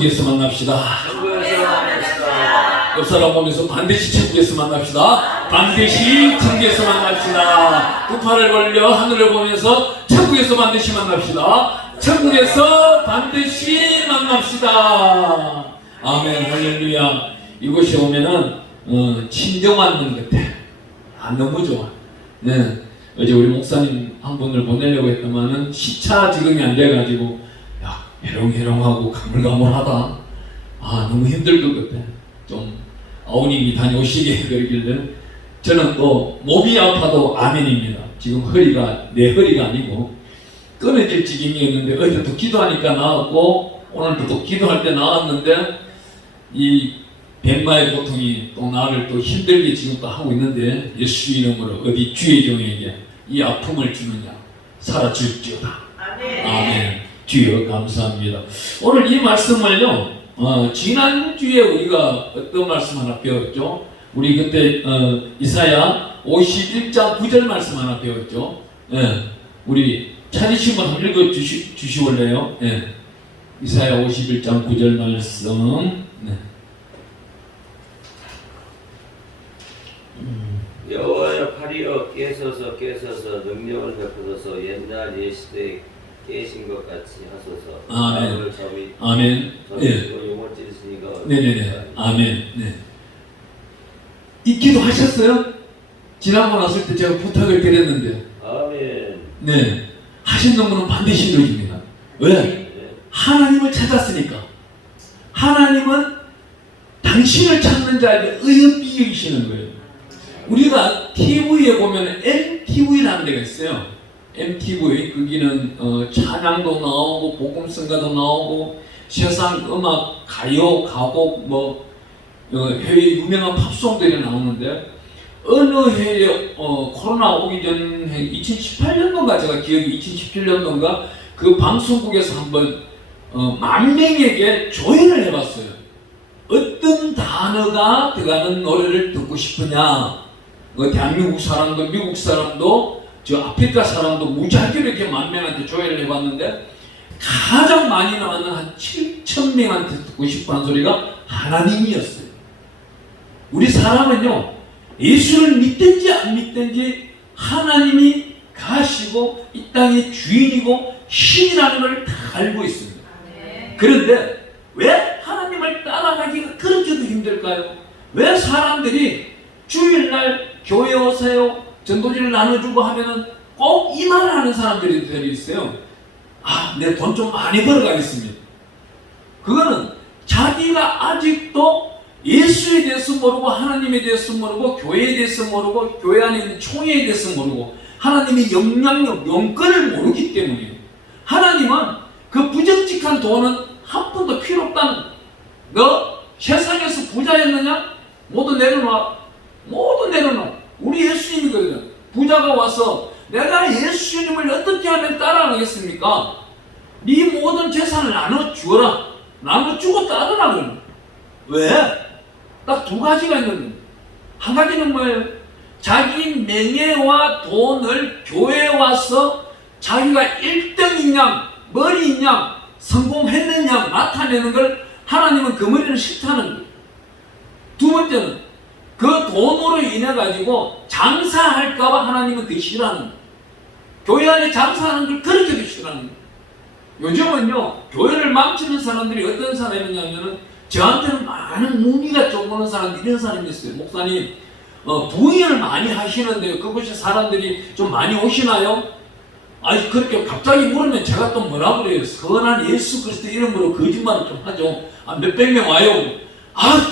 천국에서 만납시다. 옆 사람 보면서 반드시 천국에서 만납시다. 반드시 천국에서 만납시다. 두 팔을 벌려 하늘을 보면서 천국에서 반드시 만납시다. 천국에서 반드시 만납시다. 아멘. 할렐루야. 이곳에 오면은 친정받는 것 같아. 너무 좋아. 네. 어제 우리 목사님 한 분을 보내려고 했더만은 시차 지금이 안 돼가지고 야 해롱해롱하고 가물가물하다. 너무 힘들 것 같아. 좀 아우님이 다녀오시게 그러길래 저는 또 몸이 아파도 아멘입니다. 지금 내 허리가 아니고 끊어질 지경이었는데 어제 또 기도하니까 나았고 오늘도 또 기도할 때 나왔는데 이 뱀마의 고통이 또 나를 또 힘들게 지금 또 하고 있는데 예수 이름으로 어디 주의 종에게 이 아픔을 주느냐 사라질지어다. 아멘. 주여 감사합니다. 오늘 이 말씀을요 지난주에 우리가 어떤 말씀 하나 배웠죠? 우리 그때 이사야 51장 9절 말씀 하나 배웠죠? 우리 찾으신 분 한번 읽어 주시올래요? 이사야 51장 9절 말씀. 여호와여 팔이여 깨서서 능력을 베푸소서 옛날 예시대에 깨신 것 같이 하소서. 아멘. 아멘. 용을 찌르시니까. 네네네. 아멘. 네. 이 기도 하셨어요? 지난번 왔을 때 제가 부탁을 드렸는데. 아멘. 네. 하신 분은 반드시 이루어집니다. 왜? 네. 하나님을 찾았으니까. 하나님은 당신을 찾는 자에게 의협비유이시는 거예요. 우리가 TV에 보면 MTV라는 데가 있어요. MTV 거기는 찬양도 나오고 복음성가도 나오고 세상 음악, 가요, 가곡 해외 유명한 팝송들이 나오는데 어느 해에 코로나 오기 전에 2018년도인가 제가 기억이 2017년도인가 그 방송국에서 한번 10,000명에게 조회를 해봤어요. 어떤 단어가 들어가는 노래를 듣고 싶으냐. 대한민국 사람도 미국 사람도 저 아프리카 사람도 무지하게 이렇게 10,000명한테 조회를 해봤는데 가장 많이 나왔는 한 7,000명한테 듣고 싶어하는 소리가 하나님이었어요. 우리 사람은요 예수를 믿든지 안 믿든지 하나님이 가시고 이 땅의 주인이고 신이라는 걸 다 알고 있습니다. 그런데 왜 하나님을 따라가기가 그렇게도 힘들까요? 왜 사람들이 주일날 교회 오세요 전도지를 나눠주고 하면은 꼭 이 말을 하는 사람들이 있어요. 내 돈 좀 많이 벌어가겠습니다. 그거는 자기가 아직도 예수에 대해서 모르고 하나님에 대해서 모르고 교회에 대해서 모르고 교회 안에 있는 총회에 대해서 모르고 하나님의 영향력, 용건을 모르기 때문이에요. 하나님은 그 부정직한 돈은 한 푼도 필요 없다는 너 세상에서 부자였느냐? 모두 내려놔. 모두 내려놔. 우리 예수님이 그러죠. 부자가 와서 내가 예수님을 어떻게 하면 따라가겠습니까? 네 모든 재산을 나눠주어라. 나눠주고 따르라 그러는. 왜? 딱 두 가지가 있는데 한 가지는 뭐예요? 자기 명예와 돈을 교회에 와서 자기가 1등이냐 머리냐 성공했느냐 나타내는 걸 하나님은 그 머리는 싫다는 거예요. 두 번째는 그 돈으로 인해 가지고 장사할까봐 하나님은 그 싫어하는 거예요. 교회 안에 장사하는 걸 그렇게도 싫어하는 거예요. 요즘은요 교회를 망치는 사람들이 어떤 사람이냐면은 저한테는 많은 무기가 쫓아오는 사람들 이런 사람이 있어요. 목사님 부인을 많이 하시는데요. 그곳에 사람들이 좀 많이 오시나요? 그렇게 갑자기 물으면 제가 또 뭐라 그래요? 선한 예수 그리스도 이름으로 거짓말을 좀 하죠. 몇백 명 와요.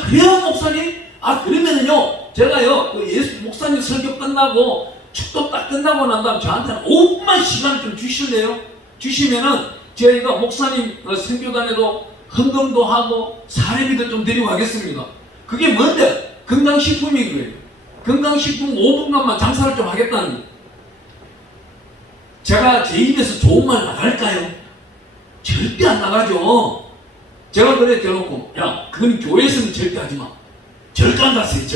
그래요 목사님? 그러면은요 제가요 그 예수 목사님 설교 끝나고 축도 딱 끝나고 난 다음 저한테는 5분만 시간을 좀 주실래요? 주시면은 저희가 목사님 선교단에도 헌금도 하고 사례비도 좀 드리고 하겠습니다. 그게 뭔데? 건강식품인 거예요. 건강식품 5분간만 장사를 좀 하겠다는 거예요. 제가 제 입에서 좋은 말 나갈까요? 절대 안 나가죠. 제가 그래 대놓고 그건 교회에서는 절대 하지 마. 절간 갔어요.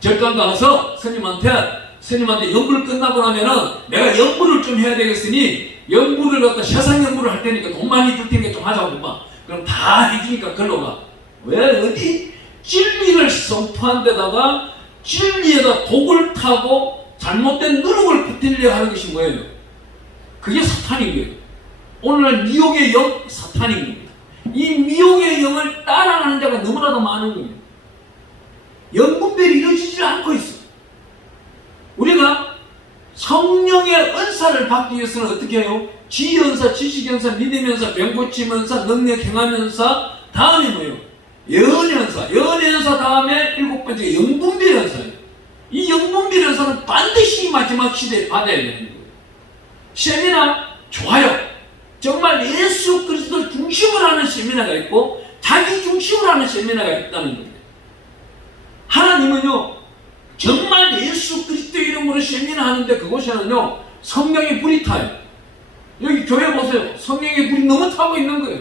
절간 가서 스님한테 연불 끝나고 나면은 내가 연불을 좀 해야 되겠으니 연불을 갖다 세상 연불을 할 테니까 돈 많이 줄 테니까 좀 하자고 봐. 그럼 다 해주니까 글로 가. 왜? 어디? 진리를 선포한 데다가 진리에다 독을 타고 잘못된 누룩을 퍼뜨리려 하는 것이 뭐예요? 그게 사탄인 거예요. 오늘날 미혹의 영, 사탄인 겁니다. 이 미혹의 영을 따라가는 자가 너무나도 많은 겁니다. 영분별이 이루어지지 않고 있어. 우리가 성령의 은사를 받기 위해서는 어떻게 해요? 지연사, 지식연사, 믿음연사, 병고침연사, 능력 행하면서 다음에 뭐예요? 연연사, 연연사 다음에 7번째 영분별연사예요. 이 영분별연사는 반드시 마지막 시대에 받아야 되는 거예요. 세미나 좋아요. 정말 예수 그리스도 중심으로 하는 세미나가 있고 자기 중심으로 하는 세미나가 있다는 겁니다. 하나님은요 정말 예수 그리스도 이름으로 세미나 하는데 그곳에는요 성령의 불이 타요. 여기 교회 보세요. 성령의 불이 너무 타고 있는 거예요.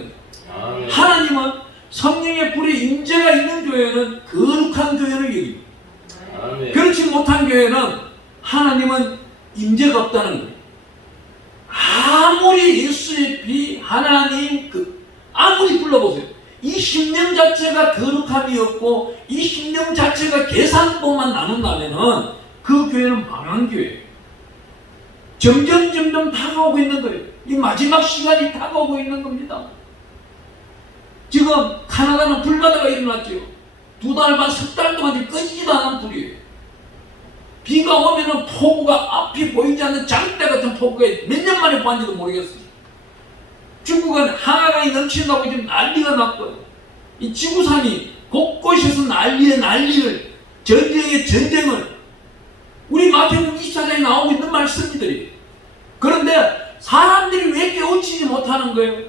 아멘. 하나님은 성령의 불이 임재가 있는 교회는 거룩한 교회를 여깁니다. 아멘. 그렇지 못한 교회는 하나님은 임재가 없다는 거예요. 아무리 예수의 비 하나님 아무리 불러보세요. 이 심령 자체가 거룩함이 없고 이 심령 자체가 계산법만 나눈다면은 그 교회는 망한 교회예요. 점점 다가오고 있는 거예요. 이 마지막 시간이 다가오고 있는 겁니다. 지금 카나다는 불바다가 일어났죠. 2달 반, 3달 동안 지금 꺼지지도 않은 불이에요. 비가 오면은 폭우가 앞이 보이지 않는 장대 같은 폭우가 몇 년 만에 보았는지도 모르겠어요. 중국은 항해강이 넘친다고 지금 난리가 났고요. 이 지구상이 곳곳에서 난리를 전쟁의 전쟁을 우리 마태복음 24장에 나오고 있는 말씀들이. 그런데 사람들이 왜 깨우치지 못하는 거예요?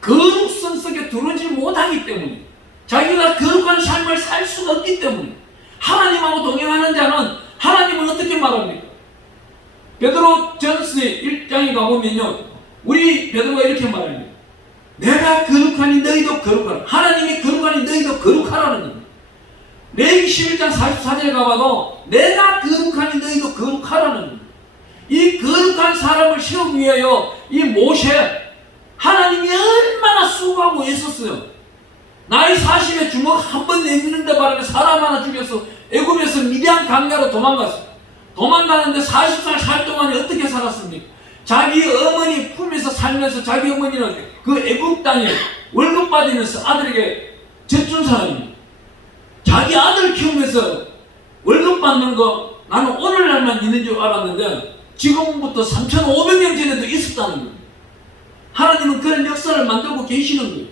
거룩성 속에 들어오지 못하기 때문에 자기가 거룩한 삶을 살 수가 없기 때문에 하나님하고 동행하는 자는 하나님은 어떻게 말합니까? 베드로 전서 1장에 가보면요 우리 베드로가 이렇게 말합니다. 내가 거룩하니 너희도 거룩하라. 하나님이 거룩하니 너희도 거룩하라는 겁니다. 레위기 11장 44절에 가봐도 내가 거룩하니 너희도 거룩하라는 겁니다. 이 거룩한 사람을 세우기 위하여 이 모세 하나님이 얼마나 수고하고 애썼어요. 나이 40에 주먹 한 번 내미는데 바람에 사람 하나 죽여서 애굽에서 미디안 강가로 도망갔어요. 도망가는데 40살 살 동안에 어떻게 살았습니까? 자기 어머니 품에서 살면서 자기 어머니는 그 애굽 땅에 월급 받으면서 아들에게 젖준 사람입니다. 자기 아들 키우면서 월급 받는 거 나는 오늘날만 있는 줄 알았는데 지금부터 3,500년 전에도 있었다는 거예요. 하나님은 그런 역사를 만들고 계시는 거예요.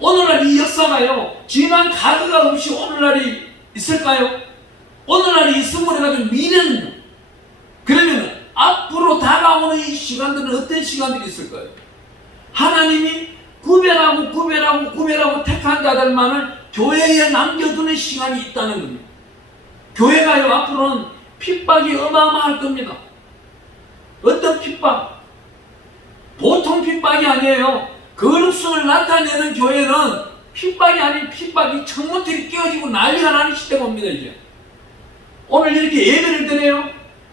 오늘날 이 역사가요 지난 과거가 없이 오늘날이 있을까요? 오늘날이 있음으로 해가지고 미래는 그러면 앞으로 다가오는 이 시간들은 어떤 시간들이 있을까요? 하나님이 구별하고 택한 자들만을 교회에 남겨두는 시간이 있다는 겁니다. 교회가요 앞으로는 핍박이 어마어마할 겁니다. 어떤 핍박? 보통 핍박이 아니에요. 거룩성을 나타내는 교회는 핍박이 아닌 핍박이 창문틀이 깨어지고 난리가 나는 시대가 옵니다. 이제 오늘 이렇게 예배를 드려요.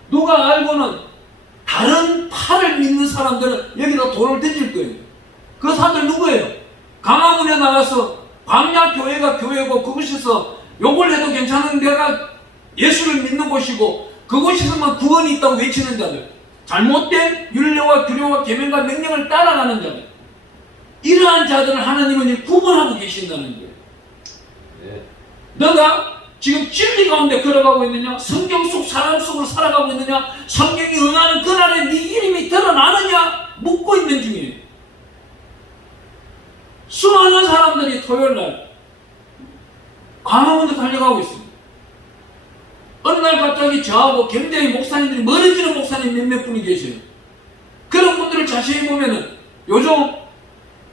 누가 알고는 다른 파를 믿는 사람들은 여기다 돌을 던질 거예요. 그 사람들 누구예요? 강화문에 나가서 광야교회가 교회고 그곳에서 욕을 해도 괜찮은 데가 예수를 믿는 곳이고 그곳에서만 구원이 있다고 외치는 자들, 잘못된 율례와 규례와 계명과 명령을 따라가는 자들, 이러한 자들을 하나님은 구분하고 계신다는 거예요. 네. 너가 지금 진리 가운데 걸어가고 있느냐? 성경 속 사람 속으로 살아가고 있느냐? 성경이 응하는 그날에 네 이름이 드러나느냐? 묻고 있는 중이에요. 수많은 사람들이 토요일날 광화문으로 달려가고 있습니다. 어느 날 갑자기 저하고 굉장히 목사님들이 멀어지는 목사님 몇몇 분이 계세요. 그런 분들을 자세히 보면은 요즘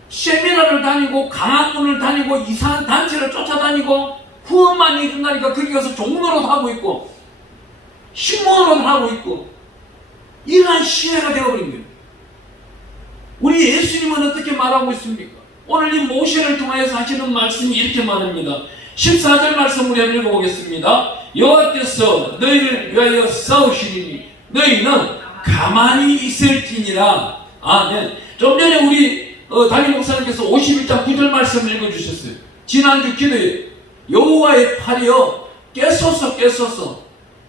세미나를 다니고 강화문을 다니고 이상한 단체를 쫓아다니고 후원만 일어나니까 거기 가서 종로로 하고 있고 신문으로 하고 있고 이러한 시대가 되어버린 거예요. 우리 예수님은 어떻게 말하고 있습니까? 오늘 이 모세를 통해서 하시는 말씀이 이렇게 말합니다. 14절 말씀 우리 한번 읽어보겠습니다. 여호와께서 너희를 위하여 싸우시리니 너희는 가만히 있을지니라. 아멘. 좀 전에 우리 담임 목사님께서 51장 9절 말씀을 읽어주셨어요. 지난주 기도에 여호와의 팔이여 깨소서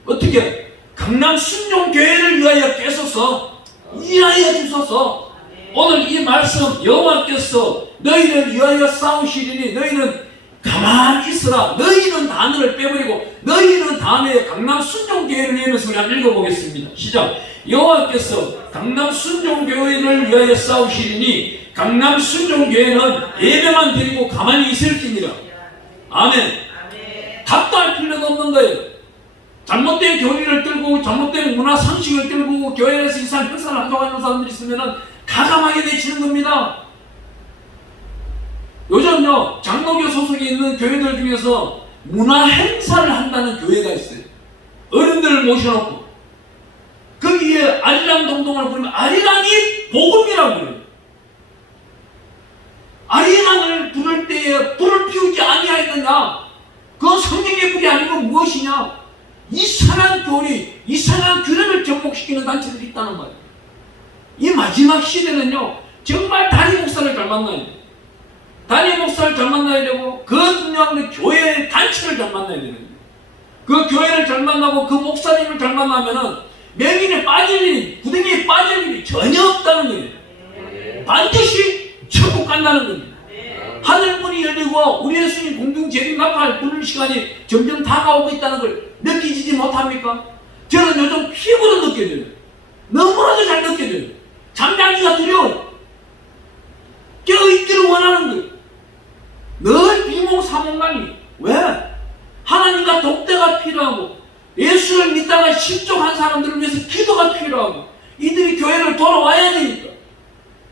어떻게 강남 순종교회를 위하여 깨소서 일하여 주소서. 오늘 이 말씀 여호와께서 너희를 위하여 싸우시리니 너희는 가만히 있으라. 너희는 단어를 빼버리고 너희는 다음에 강남 순종교회를 위하여서 우리 한번 읽어보겠습니다. 시작. 여호와께서 강남 순종교회를 위하여 싸우시리니 강남 순종교회는 예배만 드리고 가만히 있을지니라. 아멘. 답답할 필요가 없는 거예요. 잘못된 교리를 들고 잘못된 문화 상식을 들고 교회에서 이상 행사를 하자고 하는 사람들이 있으면 가감하게 되치는 겁니다. 요즘요 장로교 소속에 있는 교회들 중에서 문화 행사를 한다는 교회가 있어요. 어른들을 모셔놓고 거기에 아리랑 동동을 부르면 아리랑이 복음이라고 그래요. 아리랑을 부를 때에 불을 피우지 아니하였느냐? 그건 성경의 불이 아니고 무엇이냐? 이상한 교리, 이상한 규례를 접목시키는 단체들이 있다는 말이에요. 이 마지막 시대는요 정말 담임 목사를 잘 만나야 돼요. 담임 목사를 잘 만나야 되고 그 중요한 건 교회의 단체를 잘 만나야 되는 거예요. 그 교회를 잘 만나고 그 목사님을 잘 만나면은 맹인에 빠질 일이, 구덩이에 빠질 일이 전혀 없다는 거예요. 반드시 천국 간다는 겁니다. 하늘문이 열리고 우리 예수님 공중재림납할 부를 시간이 점점 다가오고 있다는 걸 느끼지 못합니까? 저는 요즘 피부로 느껴져요. 너무나도 잘 느껴져요. 잠자기가 두려워요. 깨어있기를 원하는 거예요. 늘 비몽사몽간이. 왜? 하나님과 독대가 필요하고 예수를 믿다가 실족한 사람들을 위해서 기도가 필요하고 이들이 교회를 돌아와야 되니까.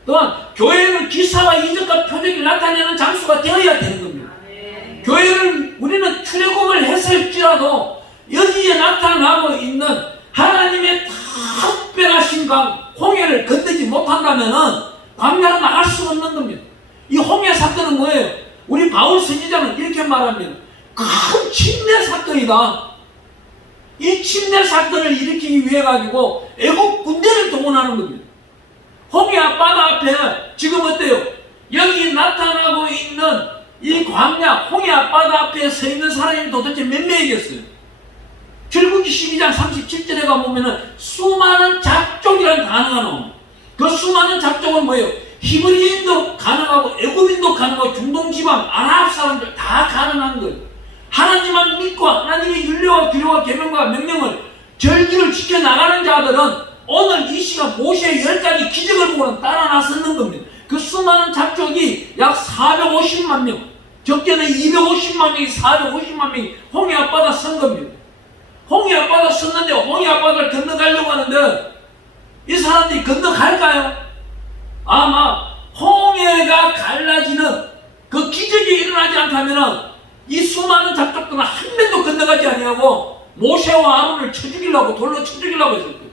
또한 교회는 기사와 이적과 표적이 나타내는 장소가 되어야 되는 겁니다. 교회를 우리는 출애굽을 했을지라도 여기에 나타나고 있는 하나님의 특별하신 강 홍해를 건너지 못한다면은 광야로 나갈 수가 없는 겁니다. 이 홍해 사건은 뭐예요? 우리 바울 선지자는 이렇게 말합니다. 큰 침례 사건이다. 이 침례 사건을 일으키기 위해 가지고 애국 군대를 동원하는 겁니다. 홍해 앞바다 앞에 지금 어때요? 여기 나타나고 있는 이 광야 홍해 앞바다 앞에 서 있는 사람이 도대체 몇 명이겠어요? 출애굽기 12장 37절에 가보면은 수많은 잡족이라는 단어가 나옵니다. 그 수많은 잡족은 뭐예요? 히브리인도 가능하고 애굽인도 가능하고 중동지방 아랍 사람들 다 가능한 거예요. 하나님만 믿고 하나님의 윤리와 규례와 계명과 명령을 절기를 지켜나가는 자들은 오늘 이 시간 모세의 10가지 기적을 보고는 따라 나섰는 겁니다. 그 수많은 잡족이 약 450만 명, 적게는 250만 명이 450만 명이 홍해 앞바다 선 겁니다. 홍해 앞바다 섰는데 홍해 앞바다를 건너가려고 하는데 이 사람들이 건너갈까요? 아마 홍해가 갈라지는 그 기적이 일어나지 않다면 이 수많은 잡족들은 한 명도 건너가지 아니하고 모세와 아론을 쳐 죽이려고 돌로 쳐 죽이려고 했을 거예요.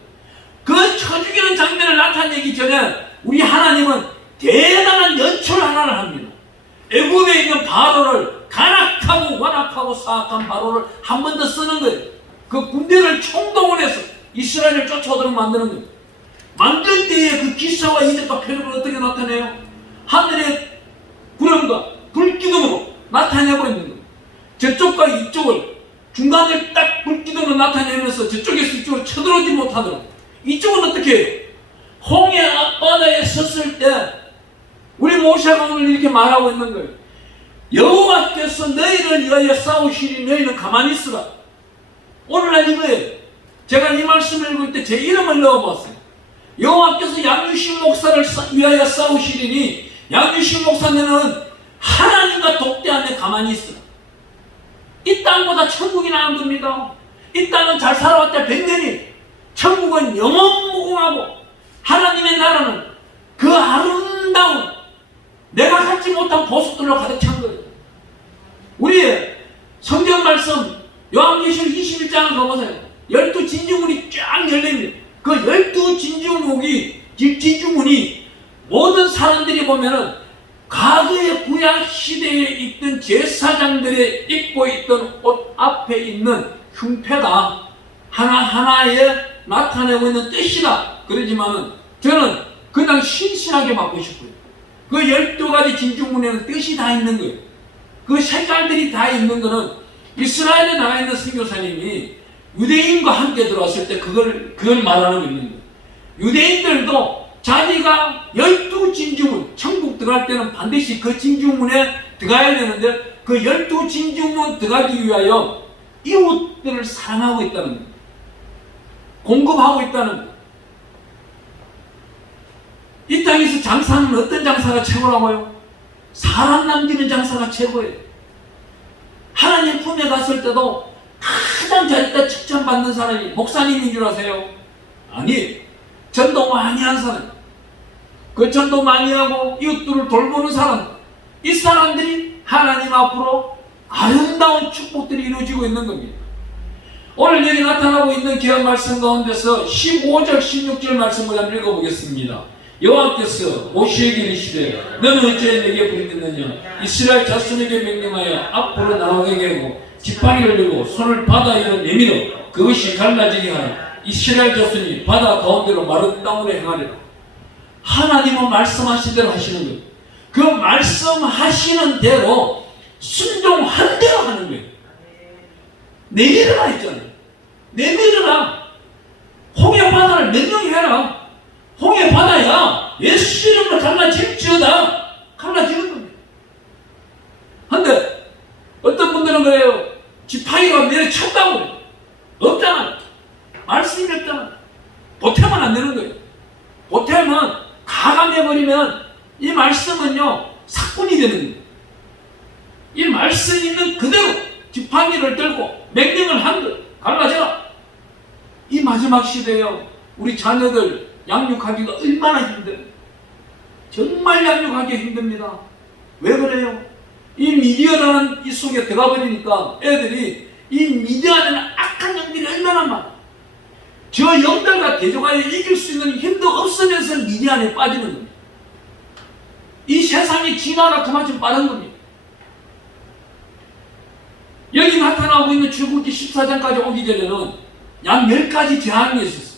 그 쳐 죽이는 장면을 나타내기 전에 우리 하나님은 대단한 연출 하나를 합니다. 애굽에 있는 바로를 간악하고 완악하고 사악한 바로를 한 번 더 쓰는 거예요. 그 군대를 총동원해서 이스라엘을 쫓아오도록 만드는 거예요. 만들 때에 그 기사와 이적과 표적을 어떻게 나타내요? 하늘의 구름과 불기둥으로 나타내고 있는 거예요. 저쪽과 이쪽을 중간에 딱 불기둥으로 나타내면서 저쪽에서 이쪽으로 쳐들어오지 못하도록. 이쪽은 어떻게 해요? 홍해 앞바다에 섰을 때 우리 모세가 오늘 이렇게 말하고 있는 거예요. 여호와께서 너희를 위하여 싸우시니 너희는 가만히 있으라. 오늘날 이거예요. 제가 이 말씀을 읽을 때 제 이름을 넣어봤어요. 여호와께서 양유신 목사를 위하여 싸우시리니 양유신 목사님은 하나님과 독대하며 가만히 있으라. 이 땅보다 천국이 나은 겁니다. 이 땅은 잘 살아왔다 100년이 천국은 영원무궁하고 하나님의 나라는 그 아름다운 내가 갖지 못한 보석들로 가득 찬 거예요. 우리의 성경 말씀 요한계시록 21장을 가보세요. 12진주문이 쫙 열립니다. 그 12진주문이 모든 사람들이 보면은 과거의 구약 시대에 있던 제사장들이 입고 있던 옷 앞에 있는 흉패다. 하나하나에 나타내고 있는 뜻이다. 그러지만은 저는 그냥 신실하게 받고 싶어요. 그 12가지 진주문에는 뜻이 다 있는 거예요. 그 색깔들이 다 있는 거는 이스라엘에 나와 있는 선교사님이 유대인과 함께 들어왔을 때 그걸 말하는 거 있는 거예요. 유대인들도 자기가 12진주문, 천국 들어갈 때는 반드시 그 진주문에 들어가야 되는데 그 12진주문 들어가기 위하여 이웃들을 사랑하고 있다는 거예요. 공급하고 있다는 거예요. 이 땅에서 장사는 어떤 장사가 최고라고요? 사람 남기는 장사가 최고예요. 하나님 품에 갔을 때도 가장 잘했다 칭찬받는 사람이 목사님인 줄 아세요? 아니, 전도 많이 한 사람, 그 전도 많이 하고 이웃들을 돌보는 사람, 이 사람들이 하나님 앞으로 아름다운 축복들이 이루어지고 있는 겁니다. 오늘 여기 나타나고 있는 귀한 말씀 가운데서 15절 16절 말씀을 한번 읽어보겠습니다. 여호와께서 모세에게 이르시되 너는 어찌하여 내게 부르짖느냐. 이스라엘 자손에게 명령하여 앞으로 나아가게 하고 지팡이를 들고 손을 바다 위로 내밀어 그것이 갈라지게 하라. 이스라엘 자손이 바다 가운데로 마른 땅으로 행하리라. 하나님은 말씀하신 대로 하시는 거예요. 그 말씀하시는 대로 순종한 대로 하는 거예요. 내밀으라 했잖아요. 내밀으라. 홍해 바다를 명령해라. 홍해 바다야 예수 이름으로 갈라질지어다. 갈라지는 겁니다. 근데 어떤 분들은 그래요. 지팡이가 내려쳤다고. 없잖아. 말씀이 없잖아. 보태면 안 되는 거예요. 보태면 가감해버리면 이 말씀은요 사건이 되는 거예요. 이 말씀 있는 그대로 지팡이를 들고 명령을 한 것 갈라져라. 이 마지막 시대에요 우리 자녀들 양육하기가 얼마나 힘들어요. 정말 양육하기 힘듭니다. 왜 그래요? 이 미디어라는 이 속에 들어가 버리니까 애들이 이 미디어라는 악한 영들이 얼마나 많아. 저 영들과 대적하여 이길 수 있는 힘도 없으면서 미디어 안에 빠지는 겁니다. 이 세상이 진화가 그만큼 빠른 겁니다. 여기 나타나고 있는 출애굽기 14장까지 오기 전에는 약 10가지 재앙이 있었어요.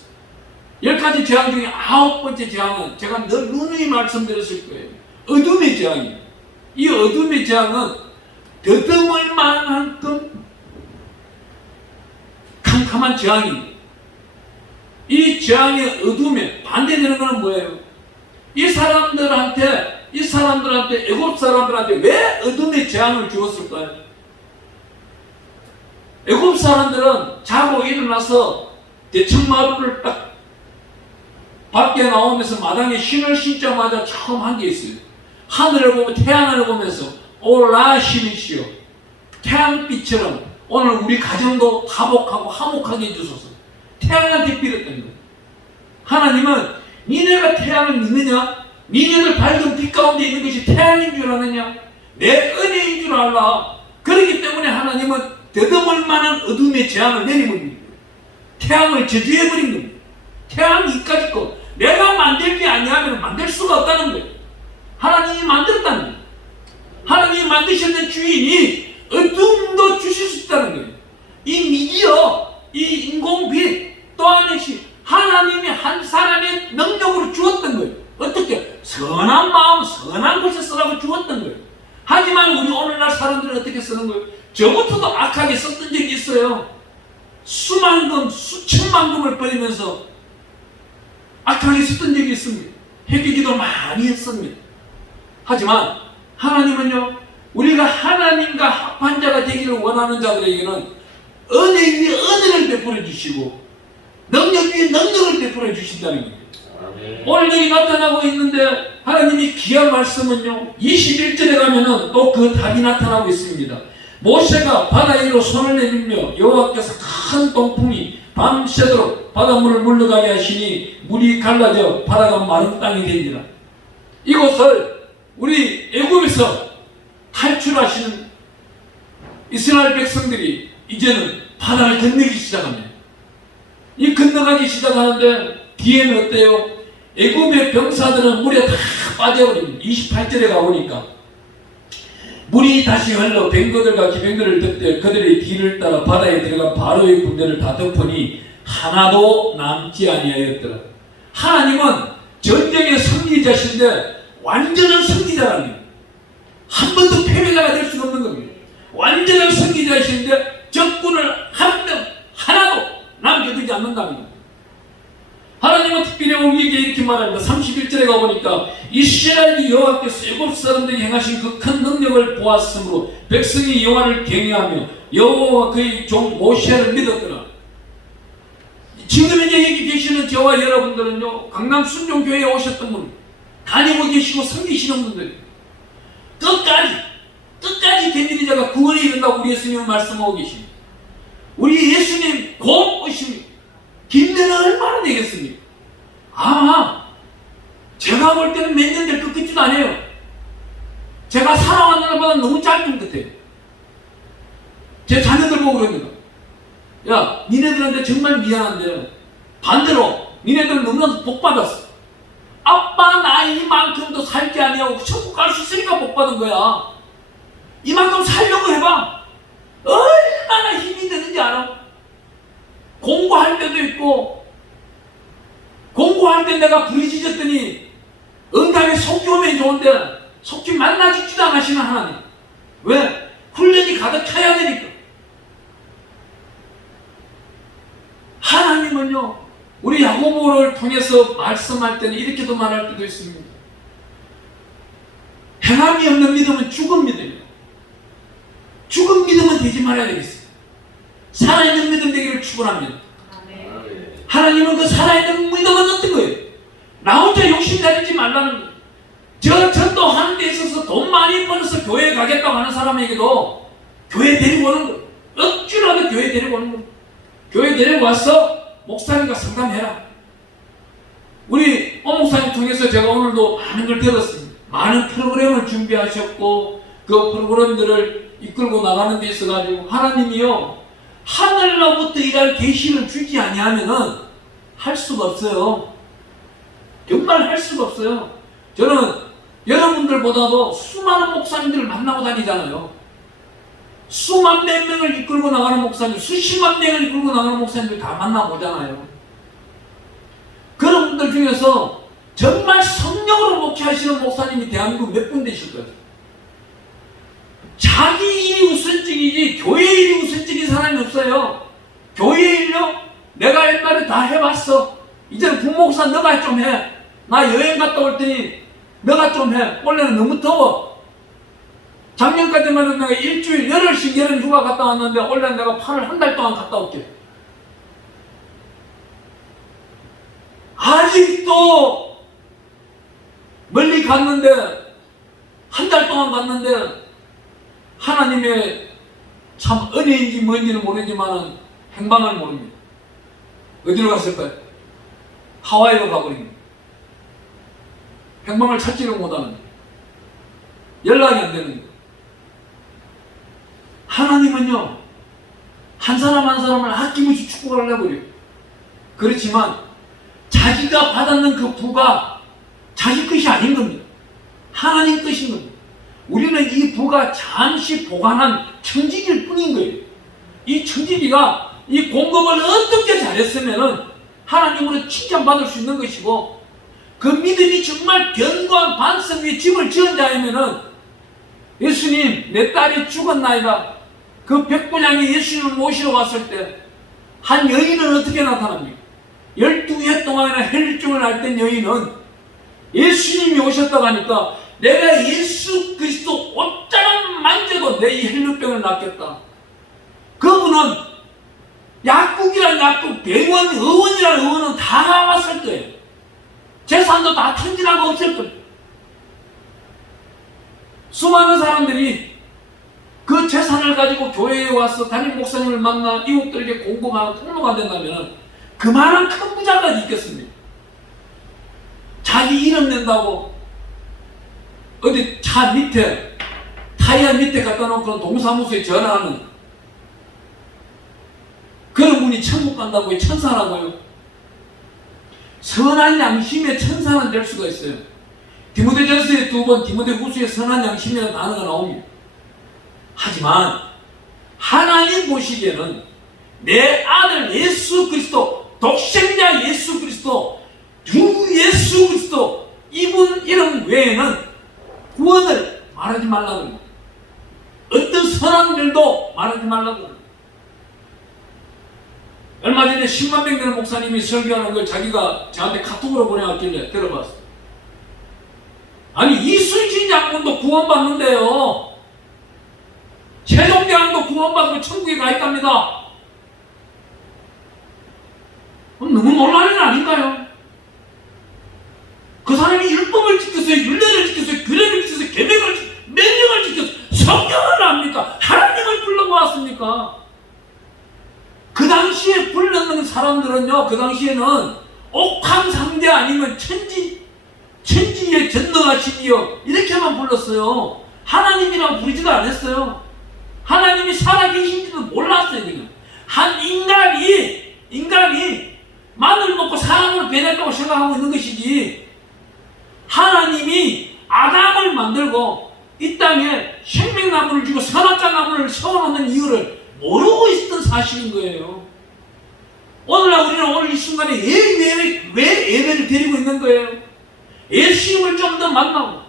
10가지 재앙 중에 9번째 재앙은 제가 늘 누누이 말씀드렸을 거예요. 어둠의 재앙이에요. 이 어둠의 재앙은 더듬을 만큼 캄캄한 재앙입니다. 이 재앙의 어둠에 반대되는 것은 뭐예요? 이 사람들한테 애굽 사람들한테 왜 어둠의 재앙을 주었을까요? 애굽 사람들은 자고 일어나서 대청마루를 딱 밖에 나오면서 마당에 신을 신자마자 처음 한 게 있어요. 하늘을 보고 태양을 보면서 오라 신이시여 태양빛처럼 오늘 우리 가정도 화목하고 화목하게 해주소서. 태양한테 빌었던 거예요. 하나님은 니네가 태양을 믿느냐? 니네들 밝은 빛 가운데 있는 것이 태양인 줄 아느냐? 내 은혜인 줄 알라. 그렇기 때문에 하나님은 더듬을 만한 어둠의 재앙을 내리버린 거예요. 태양을 저주해버린 겁니다. 태양 이까짓 거 내가 만들지 아니하면 만들 수가 없다는 거예요. 하나님이 만들었다는 거예요. 하나님이 만드셨는 주인이 어둠도 주실 수 있다는 거예요. 이 미디어, 이 인공빛 또한 역시 하나님이 한 사람의 능력으로 주었던 거예요. 어떻게? 선한 마음, 선한 것을 쓰라고 주었던 거예요. 하지만 우리 오늘날 사람들은 어떻게 쓰는 거예요? 저부터도 악하게 썼던 적이 있어요. 수만 금, 수천만 금을 버리면서 악하게 썼던 적이 있습니다. 회개기도 많이 했습니다. 하지만 하나님은요, 우리가 하나님과 합한 자가 되기를 원하는 자들에게는 은혜 위에 은혜를 베풀어 주시고 능력 위에 능력을 베풀어 주신다는 겁니다. 오늘 여기 나타나고 있는데 하나님이 귀한 말씀은요 21절에 가면은 또 그 답이 나타나고 있습니다. 모세가 바다 위로 손을 내밀며 여호와께서 큰 동풍이 밤새도록 바닷물을 물러가게 하시니 물이 갈라져 바다가 마른 땅이 되니라. 이곳을 우리 애굽에서 탈출하시는 이스라엘 백성들이 이제는 바다를 건너기 시작합니다. 이 건너가기 시작하는데 뒤에는 어때요? 애굽의 병사들은 물에 다 빠져버립니다. 28절에 가보니까 물이 다시 흘러 뱅거들과 기병들을 덮되 그들의 뒤를 따라 바다에 들어간 바로의 군대를 다 덮으니 하나도 남지 아니하였더라. 하나님은 전쟁의 승리자신데 완전한 승리자라는 거예요. 한 번도 패배자가 될 수가 없는 겁니다. 완전한 승리자이신데 적군을 한 명 하나도 남겨두지 않는다는 겁니다. 하나님은 특별히 우리에게 이렇게 말합니다. 31절에 가보니까 이스라엘이 여호와께서 애굽 사람들이 행하신 그 큰 능력을 보았으므로 백성이 여호와를 경외하며 여호와와 그의 종 모세를 믿었더라. 지금 이제 여기 계시는 저와 여러분들은요, 강남 순종교회에 오셨던 분, 다니고 계시고 섬기시는 분들, 끝까지 된 자가 구원에 이른다고 우리 예수님은 말씀하고 계십니다. 우리 예수님 곧 오십니다. 길면은 얼마나 되겠습니까? 아마 제가 볼 때는 몇 년 될 것 같지도 않아요. 제가 살아왔는 것보다 너무 짧은 것 같아요. 제 자녀들 보고 그럽니다. 야, 니네들한테 정말 미안한데 반대로 니네들은 너무나도 복받았어. 아빠 나이만큼도 살게 아니하고 천국 갈 수 있으니까 복받은 거야. 이만큼 살려고 해봐. 얼마나 힘이 드는지 알아? 공부할 때도 있고, 공부할 때 내가 부르짖었더니 응답이 속히 오면 좋은데 속히 만나주지도 않으시는 하나님. 왜? 훈련이 가득 차야 되니까. 하나님은요, 우리 야고보를 통해서 말씀할 때는 이렇게도 말할 때도 있습니다. 행함이 없는 믿음은 죽은 믿음이에요. 죽은 믿음은 되지 말아야 되겠어요. 살아있는 믿음 되기를 축원합니다. 하나님은 그 살아있는 믿음은 어떤 거예요? 나 혼자 욕심내지 말라는 거예요. 저 전도하는 데 있어서 돈 많이 벌어서 교회에 가겠다고 하는 사람에게도 교회 데리고 오는 거예요. 억지로라도 교회 데리고 오는 거예요. 교회 데리고 와서 목사님과 상담해라. 우리 목사님 통해서 제가 오늘도 많은 걸 들었습니다. 많은 프로그램을 준비하셨고 그 프로그램들을 이끌고 나가는 데 있어가지고 하나님이요, 하늘로부터 일할 계시를 주지 아니하면은 할 수가 없어요. 정말 할 수가 없어요. 저는 여러분들보다도 수많은 목사님들을 만나고 다니잖아요. 수만 몇 명을 이끌고 나가는 목사님, 수십만 명을 이끌고 나가는 목사님들 다 만나보잖아요. 그런 분들 중에서 정말 성령으로 목회하시는 목사님이 대한민국 몇 분 되실 거예요. 자기 일이 우선적이지 교회 일이 우선적인 사람이 없어요. 교회 일요? 내가 옛날에 다 해봤어. 이제는 부목사 너가 좀 해. 나 여행 갔다 올 테니 너가 좀 해. 원래는 너무 더워. 작년까지만 해도 내가 일주일 열흘씩 여름 휴가 갔다 왔는데 원래 내가 8월 한 달 동안 갔다 올게. 아직도 멀리 갔는데 한 달 동안 갔는데 하나님의 참 은혜인지 뭔지는 모르지만 행방을 모릅니다. 어디로 갔을까요? 하와이로 가버립니다. 행방을 찾지를 못하는, 연락이 안 되는 거예요. 하나님은요, 한 사람 한 사람을 아낌없이 축복을 해버려요. 그렇지만 자기가 받았는 그 부가 자기 것이 아닌 겁니다. 하나님 것인 겁니다. 우리는 이 부가 잠시 보관한 청지기일 뿐인 거예요. 이 청지기가 이 공급을 어떻게 잘했으면은 하나님으로 칭찬받을 수 있는 것이고, 그 믿음이 정말 견고한 반석 위에 집을 지은 자이면은, 예수님 내 딸이 죽었나이다, 그 백부장이 예수님을 모시러 왔을 때 한 여인은 어떻게 나타납니까? 12해 동안이나 혈증을 앓던 여인은 예수님이 오셨다고 하니까 내가 예수 그리스도 옷자락 만져도 내 이 혈류병을 낫겠다. 그분은 약국이란 약국, 병원, 의원이란 의원은 다 왔을 거예요. 재산도 다 탕진하고 없을 거예요. 수많은 사람들이 그 재산을 가지고 교회에 와서 담임 목사님을 만나 이웃들에게 공급하고 통로가 된다면 그만한 큰 부자가 있겠습니까? 자기 이름 낸다고 어디 차 밑에, 타이어 밑에 갖다 놓고 동사무소에 전화하는 그런 분이 천국 간다고요? 천사라고요? 선한 양심의 천사는 될 수가 있어요. 디모데전서에 2번, 디모데후서에 선한 양심이라는 단어가 나옵니다. 하지만 하나님 보시기에는 내 아들 예수 그리스도, 독생자 예수 그리스도, 주 예수 그리스도, 이분 이름 외에는 구원을 말하지 말라고 합니다. 어떤 선한 일도 말하지 말라고 합니다. 얼마 전에 10만 명 되는 목사님이 설교하는 걸 자기가 저한테 카톡으로 보내왔길래 들어봤어요. 아니 이순신 장군도 구원받는데요. 세종대왕도 구원받으면 천국에 가 있답니다. 너무 놀라는 일 아닌가요? 그 사람이 율법을 지켰어요. 율례를 지켰어요. 규례를 지켰어요. 계명을 지켰어요. 명령을 지켰어요. 성경을 압니까? 하나님을 불러보았습니까? 그 당시에 불렀는 사람들은요, 그 당시에는 옥황상제 아니면 천지에 전능하시니요 이렇게만 불렀어요. 하나님이라고 부르지도 않았어요. 하나님이 살아계신지도 몰랐어요. 그냥 한 인간이 마늘 먹고 사람으로 변했다고 생각하고 있는 것이지, 하나님이 아담을 만들고 이 땅에 생명나무를 주고 선악과 나무를 세워놓는 이유를 모르고 있었던 사실인 거예요. 오늘날 우리는 오늘 이 순간에 왜 예배를 드리고 있는 거예요? 예수님을 좀 더 만나고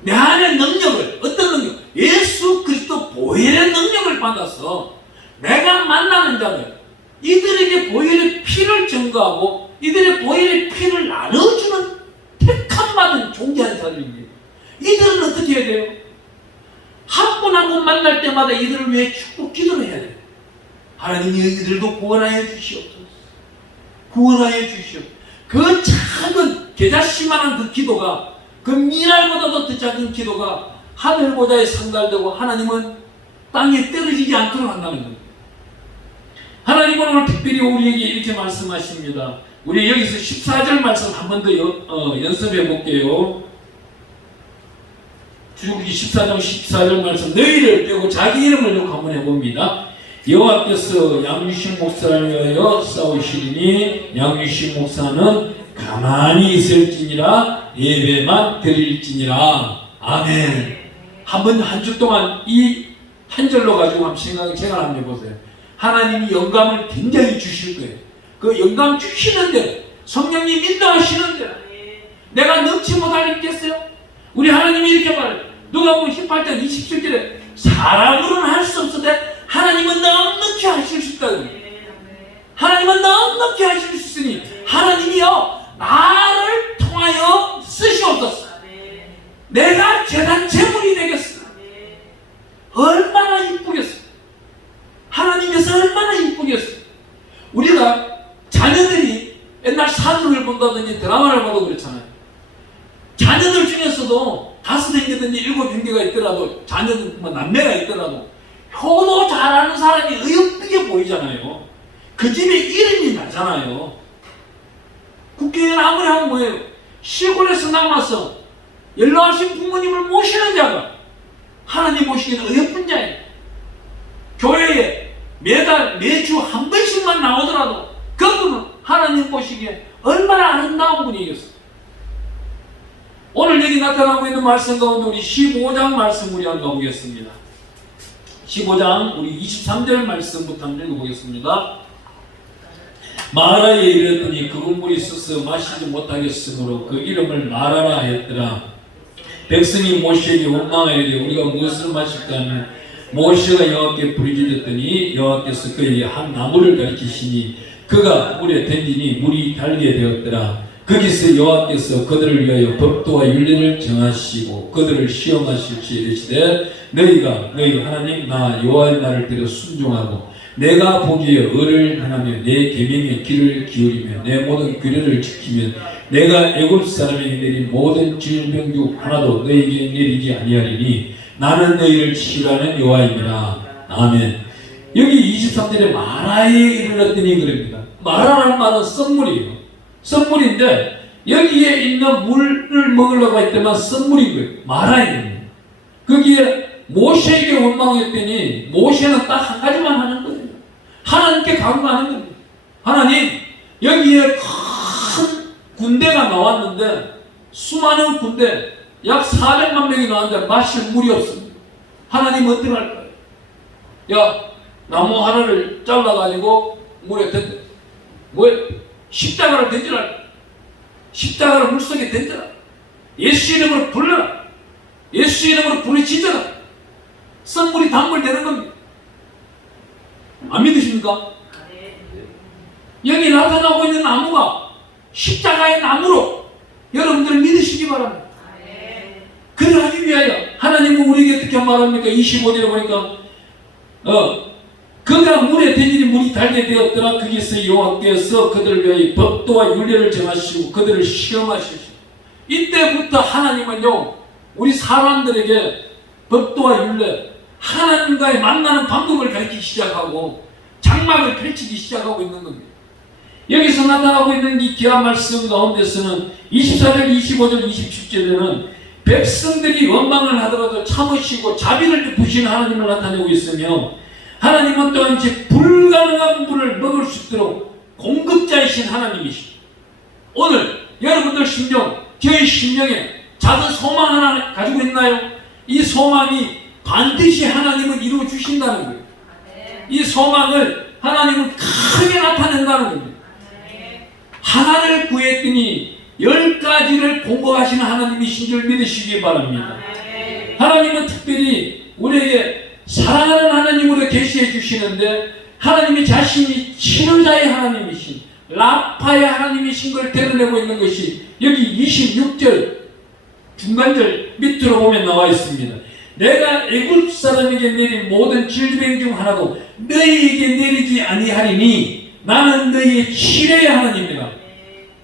내 안의 능력을, 어떤 능력? 예수 그리스도 보혈의 능력을 받아서 내가 만나는 자들, 이들에게 보혈의 피를 증거하고 이들의 보혈의 피를 나눠주는 택함 받은 존귀한 자들입니다. 이들은 어떻게 해야 돼요? 한 분 한 분 만날 때마다 이들을 위해 축복 기도를 해야 돼요. 하나님이 이들도 구원하여 주시옵소서. 구원하여 주시옵소서. 그 작은 계자씨만한 그 기도가, 그 미랄보다도 더 작은 기도가 하늘 보좌에 상달되고 하나님은 땅에 떨어지지 않도록 한다는 겁니다. 하나님은 오늘 특별히 우리에게 이렇게 말씀하십니다. 우리 여기서 14절 말씀 한 번 더 연습해 볼게요. 출애굽기 14장 14절 말씀, 너희를 빼고 자기 이름을 놓고 한번 해봅니다. 여호와께서 양유신 목사를 위하여 싸우시리니 양유신 목사는 가만히 있을지니라 예배만 드릴지니라. 아멘. 한번 한 주 동안 이 한 절로 가지고 한번 생각 한번 해보세요. 하나님이 영감을 굉장히 주실 거예요. 그 영감 주시는 대로, 성령님 인도하시는 대로 내가 넘치 못할 일 있겠어요? 우리 하나님이 이렇게 말해요. 누가복음 18장 27절에 사람으로는 할 수 없으되 하나님은 넉넉히 하실 수 있다고. 하나님은 넉넉히 하실 수 있으니 하나님이요 나를 통하여 쓰시옵소서. 내가 제단 제물이 되겠어. 얼마나 이쁘겠어. 하나님께서 얼마나 이쁘겠어. 우리가 자녀들이 옛날 사극을 본다든지 드라마를 봐도 그렇잖아요. 자녀들 중에서도 5형제든지 7형제가 있더라도, 자녀들 뭐 남매가 있더라도 효도 잘하는 사람이 의욕되게 보이잖아요. 그 집에 이름이 나잖아요. 국회의원 아무리 하면 뭐예요? 시골에서 남아서 연로하신 부모님을 모시는 자가 하나님 모시기는 어여쁜 자예요. 교회에 매주 한 번씩만 나오더라도 그분은 하나님 보시기에 얼마나 아름다운 분이겠어요. 오늘 여기 나타나고 있는 말씀 가운데 우리 15장 말씀 우리 한번 가보겠습니다. 15장 우리 23절 말씀부터 한번 읽어보겠습니다. 마라에 이르렀더니 그분 물이 썩어 마시지 못하겠으므로 그 이름을 마라라 하였더라. 백성이 모세에게 원망하여 우리가 무엇을 마실까 하면 모세가 여호와께 부르짖었더니 여호와께서 그에게 한 나무를 가리키시니 그가 물에 던지니 물이 달게 되었더라. 거기서 여호와께서 그들을 위하여 법도와 율례를 정하시고 그들을 시험하실지 이르시되 너희가 너희 하나님 나 여호와의 말을 들어 순종하고 내가 보기에 의를 행하며 내 계명의 귀를 기울이며 내 모든 규례를 지키면 내가 애굽 사람에게 내린 모든 질병 중 하나도 너희에게 내리지 아니하리니 나는 너희를 치유하는 여호와입니다. 아멘. 여기 23절에 마라에 이르렀더니 그럽니다. 마라라는 말은 썩물이에요. 썩물인데 여기에 있는 물을 먹으려고 했더만 썩물인 거예요. 마라입니다. 거기에 모세에게 원망했더니 모세는 딱 한 가지만 하는 거예요. 하나님께 간구하는 겁니다. 하나님, 여기에 큰 군대가 나왔는데 수많은 군대 약 400만 명이 나왔는데 마실 물이 없습니다. 하나님 어떻게 할까요? 야, 나무 하나를 잘라가지고 물에 던져. 십자가를 던지라. 십자가를 물속에 던져라. 예수 이름으로 불러라. 예수 이름으로 부르짖어라. 썩물이 단물되는 겁니다. 안 믿으십니까? 여기 나타나고 있는 나무가 십자가의 나무로 여러분들 믿으시기 바랍니다. 그러하기 위하여 하나님은 우리에게 어떻게 말합니까? 25절에 보니까 그가 물에 던지니 물이 달게 되었더라. 거기서 여호와께서 그들을 위하여 법도와 율례를 정하시고 그들을 시험하시고, 이때부터 하나님은요 우리 사람들에게 법도와 율례, 하나님과의 만나는 방법을 가르치기 시작하고 장막을 펼치기 시작하고 있는 겁니다. 여기서 나타나고 있는 이 기한 말씀 가운데서는 24절, 25절, 27절에는 백성들이 원망을 하더라도 참으시고 자비를 베푸시는 하나님을 나타내고 있으며, 하나님은 또한 이제 불가능한 물을 먹을 수 있도록 공급자이신 하나님이시죠. 오늘 여러분들 심령, 저의 심령에 작은 소망 하나 가지고 있나요? 이 소망이 반드시 하나님은 이루어 주신다는 거예요. 이 소망을 하나님은 크게 나타낸다는 겁니다. 하나를 구했더니 10가지를 공급하시는 하나님이신 줄 믿으시기 바랍니다. 하나님은 특별히 우리에게 사랑하는 하나님으로 계시해 주시는데, 하나님이 자신이 치료자의 하나님이신 라파의 하나님이신 걸 드러내고 있는 것이 여기 26절 중간절 밑으로 보면 나와 있습니다. 내가 애굽 사람에게 내린 모든 질병 중 하나도 너희에게 내리지 아니하리니 나는 너희의 치료의 하나님이라.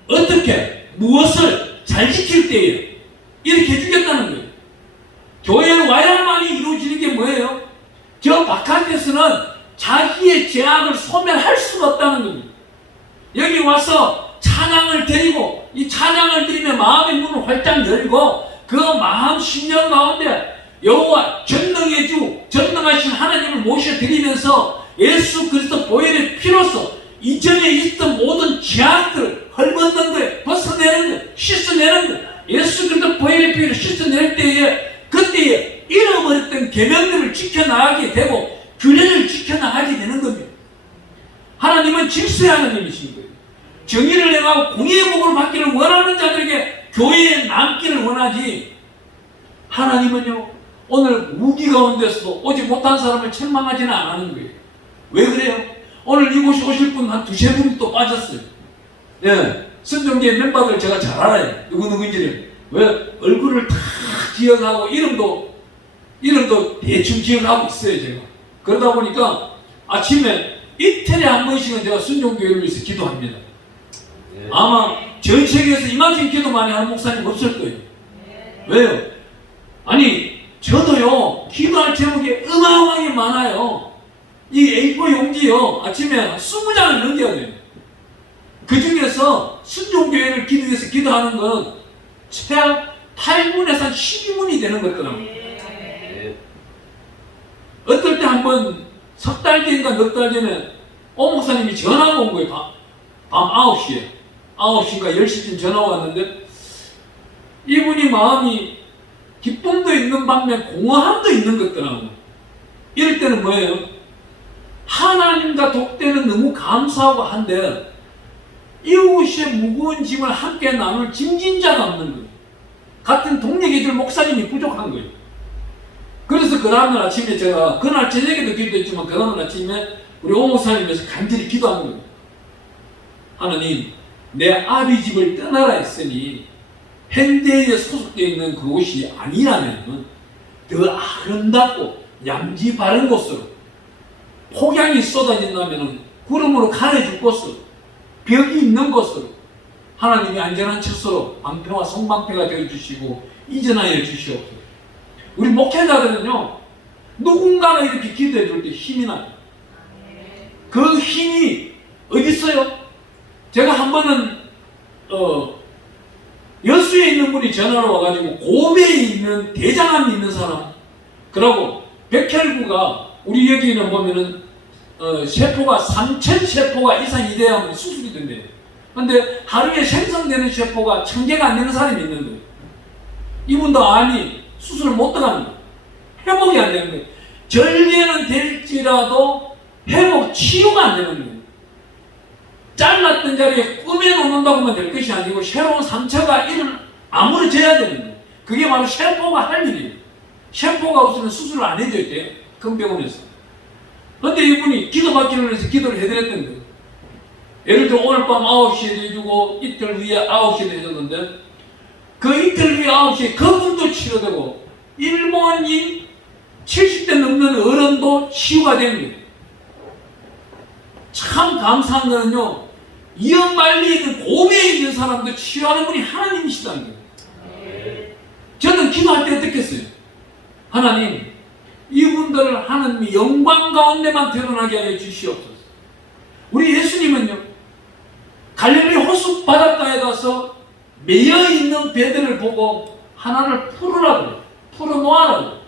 어떻게? 무엇을? 잘 지킬 때에 이렇게 해주겠다는 거예요. 교회에 와야만이 이루어지는 게 뭐예요? 저 바깥에서는 자기의 죄악을 소멸할 수가 없다는 겁니다. 여기 와서 찬양을 드리고, 이 찬양을 드리며 마음의 문을 활짝 열고 그 마음 심령 가운데 여호와 전능의 주, 전능하신 하나님을 모셔드리면서 예수 그리스도 보혈의 피로서 이전에 있던 모든 죄악들을 헐벗는 것, 벗어내는 것, 씻어내는 것, 예수 그리스도 보혈의 피로 씻어낼 때에 그때에 잃어버렸던 계명들을 지켜나가게 되고 규례를 지켜나가게 되는 겁니다. 하나님은 질서의 하나님이신 거예요. 정의를 행하고 공의의 복을 받기를 원하는 자들에게 교회에 남기를 원하지, 하나님은요 오늘 우기 가운데서도 오지 못한 사람을 책망하지는 않는 거예요. 왜 그래요? 오늘 이곳에 오실 분 한 두세 분이 또 빠졌어요. 예, 선종계 멤버들 제가 잘 알아요. 누구인지를. 왜? 얼굴을 다 기억하고 이름도 대충 기억하고 있어요 제가. 그러다 보니까 아침에 이틀에 한 번씩은 제가 순종교회를 위해서 기도합니다. 아마 전 세계에서 이만큼 기도 많이 하는 목사님 없을 거예요. 왜요? 아니 저도요 기도할 제목이 어마어마하게 많아요. 이 A4 용지요 아침에 20장을 넘겨야 돼요. 그 중에서 순종교회를 기도해서 기도하는 건 최악 8문에서 12문이 되는 것더라고요. 어떨 때 한번 석 달 전인가 넉 달 전에 오 목사님이 전화가 온 거예요. 밤 9시인가 10시쯤 전화가 왔는데, 이분이 마음이 기쁨도 있는 반면 공허함도 있는 것더라고요. 이럴 때는 뭐예요? 하나님과 독대는 너무 감사하고 한데 이웃의 무거운 짐을 함께 나눌 짐진자가 없는 거예요. 같은 동력해줄 목사님이 부족한 거예요. 그래서 그 다음날 아침에 제가, 그날 저녁에도 기도했지만 그 다음날 아침에 우리 오 목사님에서 간절히 기도하는 거예요. 하나님, 내 아비 집을 떠나라 했으니 현대에 소속되어 있는 그곳이 아니라면 더 아름답고 양지 바른 곳으로, 폭양이 쏟아진다면 구름으로 가려줄 곳으로, 벽이 있는 곳으로 하나님이 안전한 처소로 방패와 성방패가 되어주시고 이전하여 주시옵소서. 우리 목회자들은요 누군가가 이렇게 기도해 줄 때 힘이 나요. 그 힘이 어디 있어요? 제가 한 번은 여수에 있는 분이 전화를 와가지고 고베에 있는 대장암이 있는 사람, 그러고 백혈구가 우리 여기는 보면은 세포가 3,000세포가 이상이 돼야 하면 수술이 된대요. 근데 하루에 생성되는 세포가 1,000개가 안 되는 사람이 있는 거예요. 이분도 암이 수술을 못 들어가는 거예요. 회복이 안 되는 거예요. 절개는 될지라도 회복 치유가 안 되는 거예요. 잘랐던 자리에 꾸며놓는다고만 될 것이 아니고 새로운 상처가 아무러져야 되는 거예요. 그게 바로 셰포가 할 일이에요. 셰포가 없으면 수술을 안 해줘야 돼요. 큰 병원에서. 근데 이분이 기도받기를 위해서 기도를 해드렸던 거예요. 예를 들어 오늘 밤 9시에도 해주고 이틀 후에 9시에도 해줬는데 그 이틀 후에 9시에 그분도 치료되고 일본인 70대 넘는 어른도 치유가 된 거예요. 참 감사한 거는요, 이어 말리에 있는 고매에 있는 사람도 치유하는 분이 하나님이시다는 거예요. 저는 기도할 때 어떻겠어요? 하나님, 이분들을 하나님이 영광 가운데만 드러나게 하여 주시옵소서. 우리 예수님은요, 갈릴리 호수 바닷가에 가서 매여있는 배들을 보고 하나를 풀으라고, 풀어놓으라고,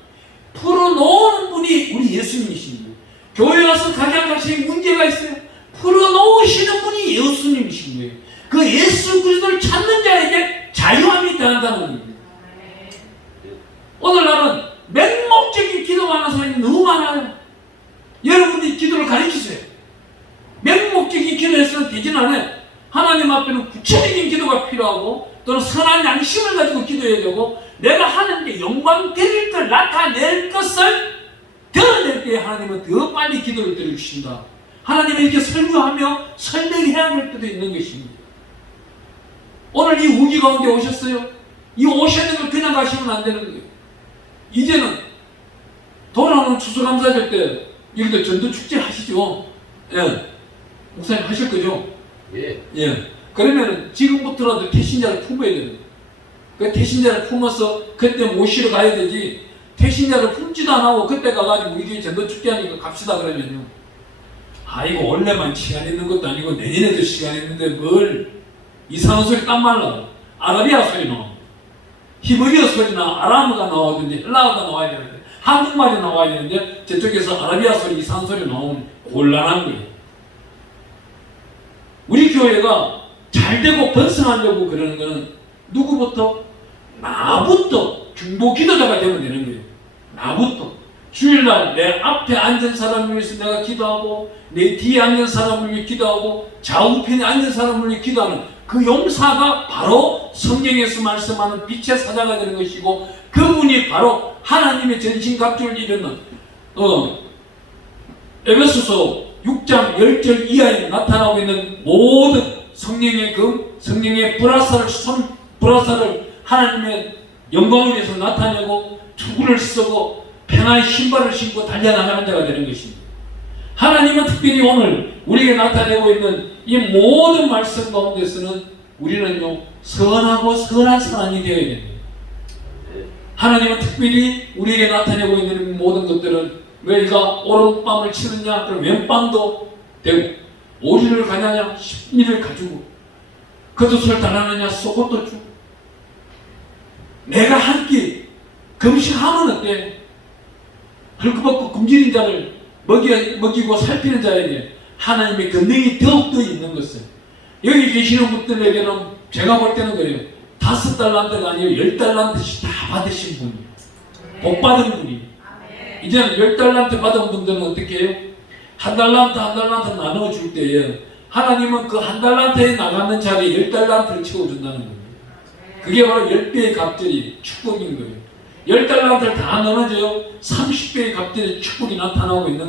풀어놓은 분이 우리 예수님이신 거예요. 교회 와서 각양각색의 문제가 있어요. 풀어놓으시는 분이 예수님이신 거예요. 그 예수 그리스도를 찾는 자에게 자유함이 더한다는 겁니다. 오늘날은 맹목적인 기도하는 사람이 너무 많아요. 여러분들이 기도를 가르치세요. 맹목적인 기도해서는 되진 않아요. 하나님 앞에는 구체적인 기도가 필요하고 또는 선한 양심을 가지고 기도해야 되고 내가 하나님께 영광 드릴 걸 나타낼 것을 드러낼 때 하나님은 더 빨리 기도를 들어주신다. 하나님은 이렇게 설교하며 설명해야 할 때도 있는 것입니다. 오늘 이 우기 가운데 오셨어요. 이 오셨는 걸 그냥 가시면 안 되는 거예요. 이제는 돌아오는 추수감사절 때 여기도 전도축제 하시죠. 예. 목사님 하실 거죠? 예. 예. 그러면은 지금부터라도 태신자를 품어야 되는 거예요. 그 태신자를 품어서 그때 모시러 가야 되지. 태신자를 품지도 안 하고 그때 가가지고 우리 교회 전도축제 하니까 갑시다 그러면요. 이거 원래만 시간 있는 것도 아니고 내년에도 시간 있는데 뭘 이상한 소리 딱 말라. 아라비아 소리 나와. 히브리어 소리나 아람어가 나오든지 헬라어가 나와야 되는데 한국말이 나와야 되는데 저쪽에서 아라비아 소리 이상한 소리 나오면 곤란한 거예요. 우리 교회가 잘 되고 번성하려고 그러는 거는 누구부터? 나부터 중보 기도자가 되면 되는 거예요. 나부터. 주일날 내 앞에 앉은 사람을 위해서 내가 기도하고 내 뒤에 앉은 사람을 위해 기도하고 좌우편에 앉은 사람을 위해 기도하는 그 용사가 바로 성경에서 말씀하는 빛의 사자가 되는 것이고 그분이 바로 하나님의 전신갑주를 이루는 에베소서 6장 10절 이하에 나타나고 있는 모든 성령의 성령의 브라사를 하나님의 영광을 위해서 나타내고 투구를 쓰고 평화의 신발을 신고 달려나가는 자가 되는 것입니다. 하나님은 특별히 오늘 우리에게 나타내고 있는 이 모든 말씀 가운데서는 우리는요 선하고 선한 사람이 되어야 됩니다. 하나님은 특별히 우리에게 나타내고 있는 모든 것들은 너희가 오른밤을 치느냐 그럼 왼밤도 되고 오리를 가냐냐 십리를 가지고 겉옷을 달아느냐 속옷도 주고 내가 한 끼 금식하면 어때? 헐크벗고 굶주린 자를 먹이고 살피는 자에게 하나님의 권능이 더욱더 있는 것을 여기 계시는 분들에게는 제가 볼 때는 그래요. 5달란트가 아니고 10달란트씩 다 받으신 분이에요. 복 받은 분이에요. 이제는 10달란트 받은 분들은 어떻게 해요? 한 달란트 나눠줄 때에 하나님은 그 한 달란트에 나가는 자리에 10달란트를 채워준다는 겁니다. 그게 바로 10배의 갑절이 축복인 거예요. 10달란트를 다 나눠줘요. 30배의 갑절의 축복이 나타나고 있는